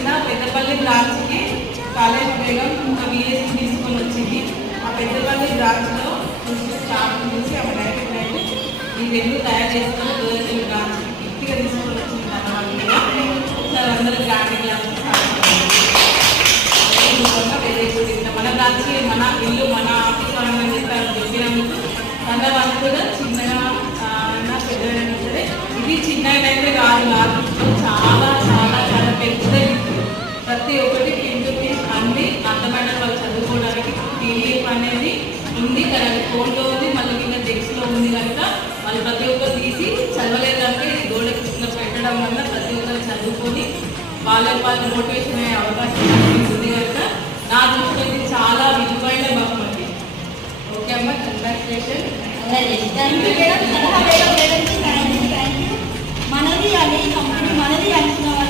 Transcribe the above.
కింద పెద్దపల్లి బ్రాంచ్కి కాలేజ్ బేగం ఇంకా విఎస్సి తీసుకొని వచ్చింది. ఆ పెద్దపల్లి బ్రాంచ్లో షాప్ చూసి ఆమె డైరెక్ట్ అయితే ఈ రెండు తయారు చేసుకొని దూరపల్లి బ్రాంచ్ గట్టిగా తీసుకొని వచ్చింది. సార్ అందరూ గ్రాండ్ వెరీ గుడ్. ఇంకా మన బ్రాంచ్ మన ఇల్లు మన ఆఫీస్ అని చెప్పినందుకు మన వాళ్ళు కూడా చిన్నగా పెద్దగా సరే ఇది చిన్న అయితే కాదు, నాకు చాలా చాలా చాలా పెద్ద ప్రతి ఒక్కటి కింద అన్ని అర్థమైన వాళ్ళు చదువుకోవడానికి పీడిఎఫ్ అనేది ఉంది కదా, ఫోన్లో ఉంది, మళ్ళీ కింద టెక్స్ట్లో ఉంది కనుక వాళ్ళు ప్రతి ఒక్కరు తీసి చదవలేదంటే గోడకి ఇట్లా పెట్టడం వల్ల ప్రతి ఒక్కరు చదువుకొని వాళ్ళకి వాళ్ళు మోటివేషన్ అయ్యే అవకాశం ఉంది కనుక నా దృష్టిలో ఇది చాలా విలువైన బహుమతి. ఓకే అమ్మ, కంగ్రాచులేషన్. మనది అని కంపెనీ మనది అంటున్న